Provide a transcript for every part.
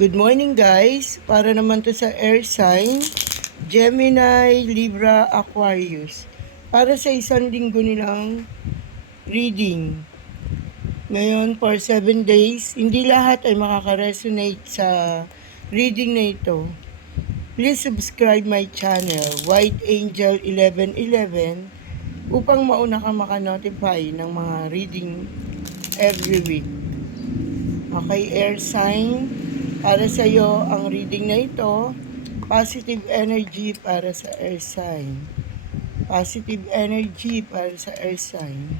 Good morning guys! Para naman to sa air sign, Gemini, Libra, Aquarius. Para sa isang linggo nilang reading. Ngayon for 7 days, hindi lahat ay makaka-resonate sa reading na ito. Please subscribe my channel, White Angel 1111, upang mauna ka maka-notify ng mga reading every week. Okay, air sign, para sa iyo ang reading na ito, positive energy para sa air sign. Positive energy para sa air sign.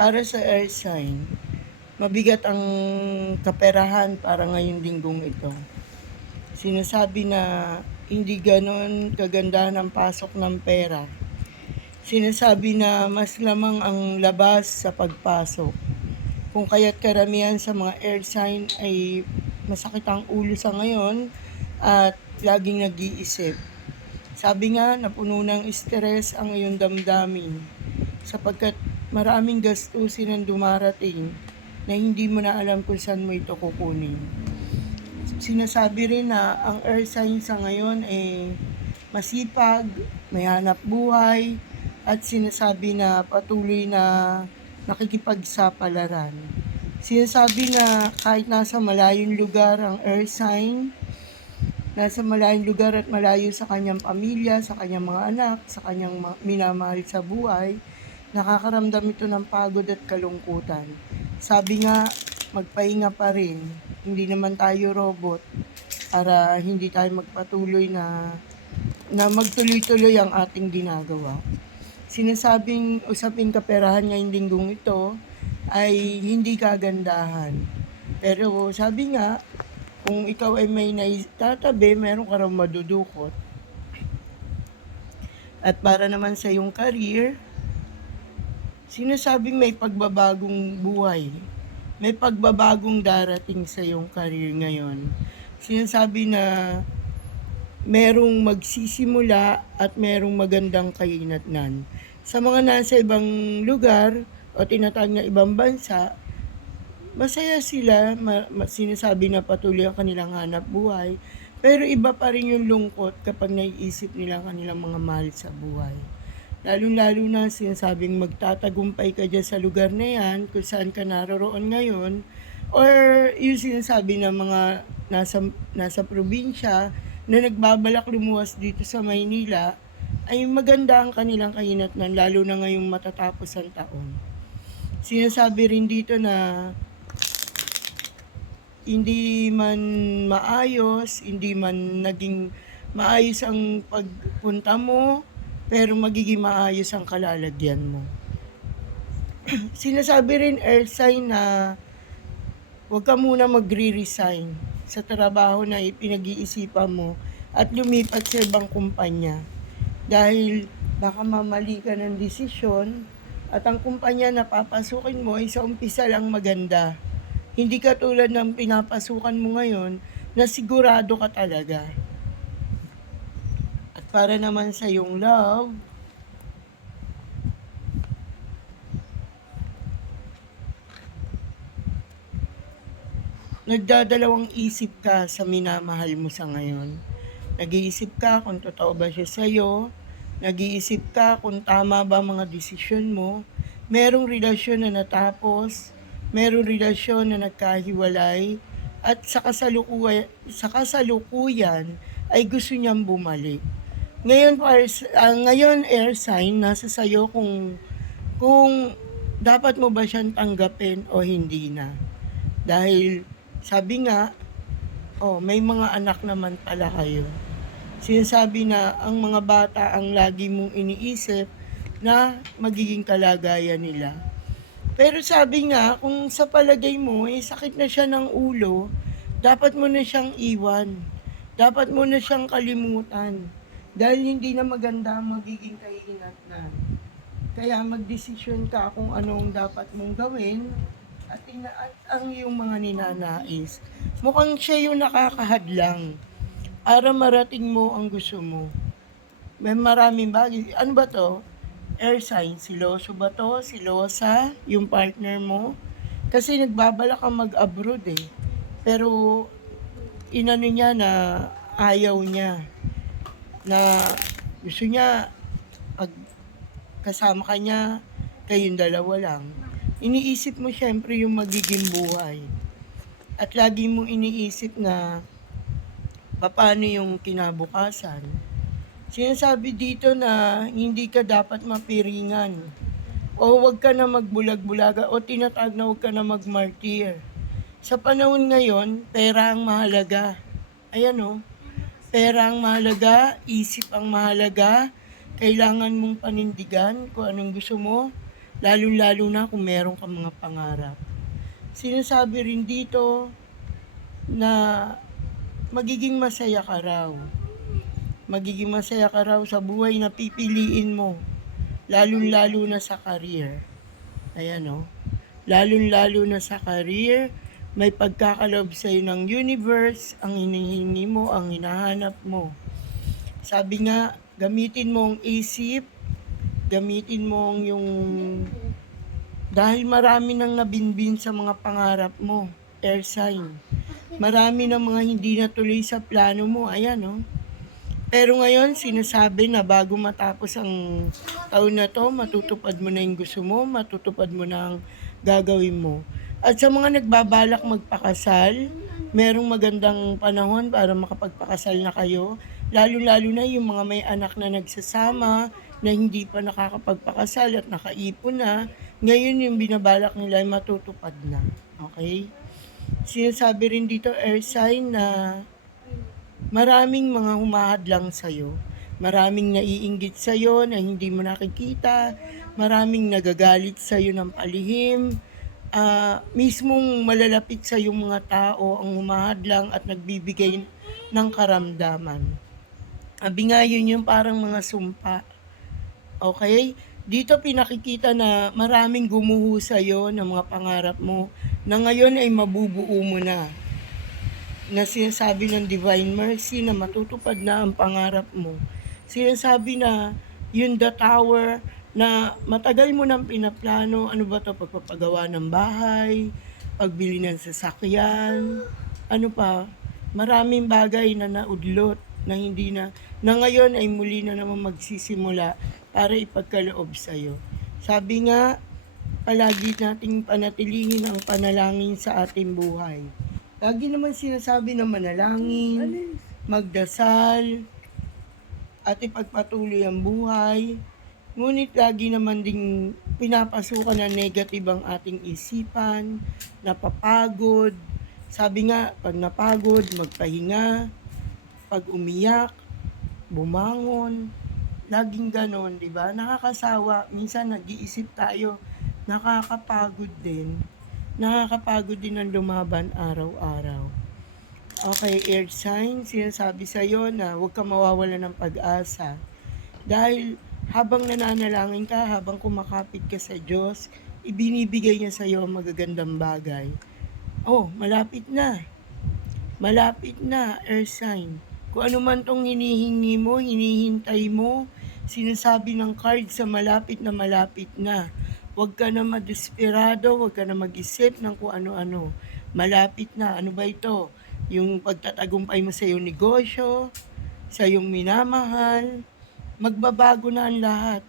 Para sa air sign, mabigat ang kaperahan para ngayong linggong ito. Sinasabi na hindi ganon kaganda ng pasok ng pera. Sinasabi na mas lamang ang labas sa pagpasok. Kung kaya't karamihan sa mga air sign ay masakit ang ulo sa ngayon at laging nag-iisip. Sabi nga, napuno ng stress ang iyong damdamin sapagkat maraming gastusin ang dumarating na hindi mo na alam kung saan mo ito kukunin. Sinasabi rin na ang earth sign sa ngayon ay masipag, may hanap buhay, at sinasabi na patuloy na nakikipagsapalaran. Sinasabi na kahit nasa malayong lugar ang earth sign, nasa malayong lugar at malayo sa kanyang pamilya, sa kanyang mga anak, sa kanyang minamahal sa buhay, nakakaramdam ito ng pagod at kalungkutan. Sabi nga, magpahinga pa rin. Hindi naman tayo robot para hindi tayo magpatuloy na magtuloy-tuloy ang ating ginagawa. Sinasabing usaping kaperahan ngayong linggong ito ay hindi kagandahan. Pero sabi nga, kung ikaw ay may naitatabi, meron ka raw madudukot. At para naman sa iyong career, sinasabing may pagbabagong buhay. May pagbabagong darating sa iyong career ngayon. Sinasabi na merong magsisimula at merong magandang kahinatnan. Sa mga nasa ibang lugar o tinatawag na ibang bansa, masaya sila, sinasabi na patuloy ang kanilang hanap buhay. Pero iba pa rin yung lungkot kapag naiisip nila ang kanilang mga mahal sa buhay. Lalo-lalo na sinasabing magtatagumpay ka dyan sa lugar na yan, kung saan ka naroroon ngayon, or yung sinasabi ng mga nasa probinsya na nagbabalak lumuwas dito sa Maynila, ay maganda ang kanilang kahinatnan, lalo na ngayong matatapos ang taon. Sinasabi rin dito na hindi man maayos, hindi man naging maayos ang pagpunta mo, pero magiging maayos ang kalalagyan mo. Sinasabi rin earth sign na huwag ka muna magre-resign sa trabaho na pinag-iisipan mo at lumipat sa ibang kumpanya. Dahil baka mamali ka ng desisyon at ang kumpanya na papasukin mo ay sa umpisa lang maganda. Hindi katulad ng pinapasukan mo ngayon na sigurado ka talaga. Para naman sa iyong love, nagdadalawang isip ka sa minamahal mo sa ngayon. Nag-iisip ka kung totoo ba siya sa'yo. Nag-iisip ka kung tama ba mga desisyon mo. Merong relasyon na natapos. Merong relasyon na nagkahiwalay. At sa kasalukuyan ay gusto niyang bumalik. Ngayon air sign, nasa sayo kung dapat mo ba siyang tanggapin o hindi na. Dahil sabi nga, may mga anak naman pala kayo. Sinasabi na ang mga bata ang lagi mong iniisip na magiging kalagayan nila. Pero sabi nga, kung sa palagay mo, sakit na siya ng ulo, dapat mo na siyang iwan. Dapat mo na siyang kalimutan. Dahil hindi na maganda magiging kahinatnan. Kaya magdesisyon ka kung anong dapat mong gawin at ang iyong mga ninanais. Mukhang siya yung nakakahadlang para marating mo ang gusto mo. May maraming bagay. Ano ba 'to? Air sign, seloso ba 'to, selosa yung partner mo? Kasi nagbabalak kang mag-abroad, eh, pero inano niya na ayaw niya, na gusto niya 'pag kasama ka niya, kayong dalawa lang. Iniisip mo siyempre yung magiging buhay at lagi mong iniisip na papaano yung kinabukasan. Sinasabi dito na hindi ka dapat mapiringan o huwag ka na magbulag-bulaga o tinatawag na huwag ka na magmartir. Sa panahon ngayon, pera ang mahalaga. Ayan o, pera ang mahalaga, isip ang mahalaga, kailangan mong panindigan kung anong gusto mo, lalong-lalo na kung meron kang mga pangarap. Sinasabi rin dito na magiging masaya ka raw. Magiging masaya ka raw sa buhay na pipiliin mo, lalong-lalo na sa career. Ayan o, lalong-lalo na sa career, may pagkakaloob sa'yo ng universe, ang hinihingi mo, ang hinahanap mo. Sabi nga, gamitin mo ang isip, gamitin mo ang yung... Dahil marami nang nabinbin sa mga pangarap mo, air sign. Marami ng mga hindi natuloy sa plano mo, ayan o. Pero ngayon, sinasabi na bago matapos ang taon na to, matutupad mo na yung gusto mo, matutupad mo na ang gagawin mo. At sa mga nagbabalak magpakasal, merong magandang panahon para makapagpakasal na kayo. Lalo-lalo na yung mga may anak na nagsasama, na hindi pa nakakapagpakasal at nakaipon na. Ngayon yung binabalak nila ay matutupad na. Okay? Sinasabi rin dito, air sign, na maraming mga humahadlang sa'yo. Maraming naiinggit sa'yo na hindi mo nakikita. Maraming nagagalit sa'yo ng palihim. Mismong malalapit sa yung mga tao ang humahadlang at nagbibigay ng karamdaman. Abi nga yun yung parang mga sumpa. Okay? Dito pinakikita na maraming gumuho sa'yo ng mga pangarap mo na ngayon ay mabubuo mo na. Na sinasabi ng Divine Mercy na matutupad na ang pangarap mo. Sinasabi na yun the tower na matagal mo nang pinaplano, ano ba to, pagpapagawa ng bahay, pagbili ng sasakyan, ano pa, maraming bagay na naudlot na hindi na ngayon ay muli na naman magsisimula para ipagkaloob sa'yo. Sabi nga, palagi nating panatilihin ang panalangin sa ating buhay. Lagi naman sinasabi na manalangin, magdasal, at ipagpatuloy ang buhay. Ngunit lagi naman ding pinapasukan ng negative ang ating isipan, napapagod. Sabi nga, pag napagod, magpahinga. Pag umiyak, bumangon. Laging ganon, di ba? Nakakasawa. Minsan nag-iisip tayo, nakakapagod din. Nakakapagod din ang lumaban araw-araw. Okay, air sign, sinasabi sa'yo na huwag kang mawawala ng pag-asa. Dahil habang nananalangin ka, habang kumakapit ka sa Diyos, ibinibigay niya sa'yo ang magagandang bagay. Oh, malapit na. Malapit na, air sign. Kung ano man tong hinihingi mo, hinihintay mo, sinasabi ng card sa malapit na. Huwag ka na madesperado, huwag ka na mag-isip ng kung ano-ano. Malapit na. Ano ba ito? Yung pagtatagumpay mo sa iyong negosyo, sa iyong minamahal, magbabago na ang lahat.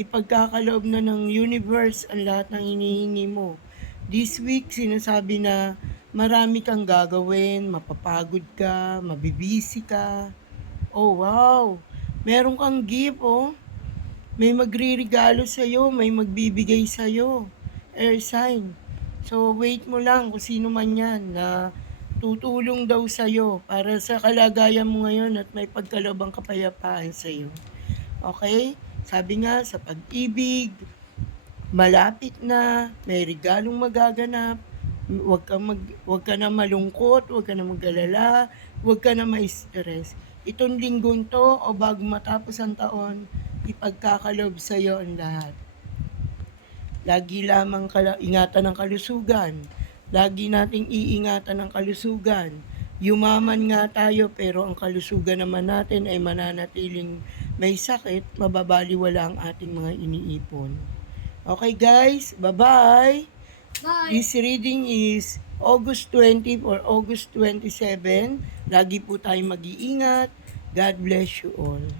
Ipagkakaloob na ng universe ang lahat ng hinihingi mo. This week, sinasabi na marami kang gagawin, mapapagod ka, mabibisi ka. Oh, wow! Meron kang gift, oh. May magre-regalo sa'yo, may magbibigay sa'yo. Air sign. So, wait mo lang kung sino man yan na tutulong daw sa'yo para sa kalagayan mo ngayon at may pagkaloob ang kapayapaan sa'yo. Okay? Sabi nga, sa pag-ibig, malapit na, may regalong magaganap, huwag ka na malungkot, huwag ka na mag-alala, huwag ka na ma-stress. Itong linggong to o bago matapos ang taon, ipagkakaloob sa iyo ang lahat. Lagi lamang ingatan ng kalusugan. Lagi nating iingatan ang kalusugan. Yumaman nga tayo pero ang kalusugan naman natin ay mananatiling may sakit, mababaliwala ang ating mga iniipon. Okay guys, bye-bye! Bye! This reading is August 20 or August 27. Lagi po tayong mag-iingat. God bless you all.